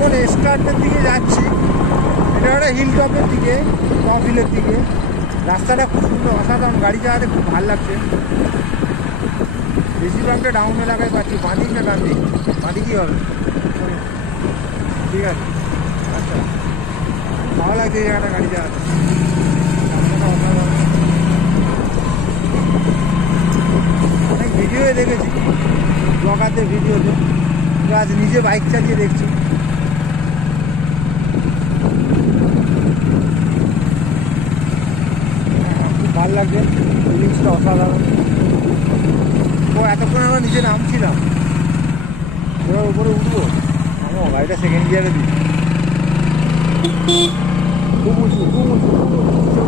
এখন এস্কার্টের দিকে যাচ্ছি। এটা একটা হিল টপের দিকে, টপ হিলের দিকে। রাস্তাটা খুব সুন্দর, অসাধারণ, গাড়ি চালাতে খুব ভালো লাগছে। বেশিরভাগটা ডাউন এলাকায় পাচ্ছি। বাঁদিক না ডান দিক? বাঁদিকই হবে, ঠিক আছে। আচ্ছা, ভালো লাগছে এই জায়গাটা গাড়ি চালাতে, রাস্তাটা অসাধারণ। অনেক ভিডিওয়ে দেখেছি, ব্লগারদের ভিডিওতে, তো আজ নিজে বাইক চালিয়ে দেখছি। খুব ভালো লাগছে, ফিলিংসটা অসাধারণ। ও এতক্ষণ আমরা নিচে নামছিলাম, এবার উপরে উঠবো। আমার গাড়িটা সেকেন্ড গিয়ারে দিই। খুব উঁচু, খুব উঁচু, খুব উঁচু।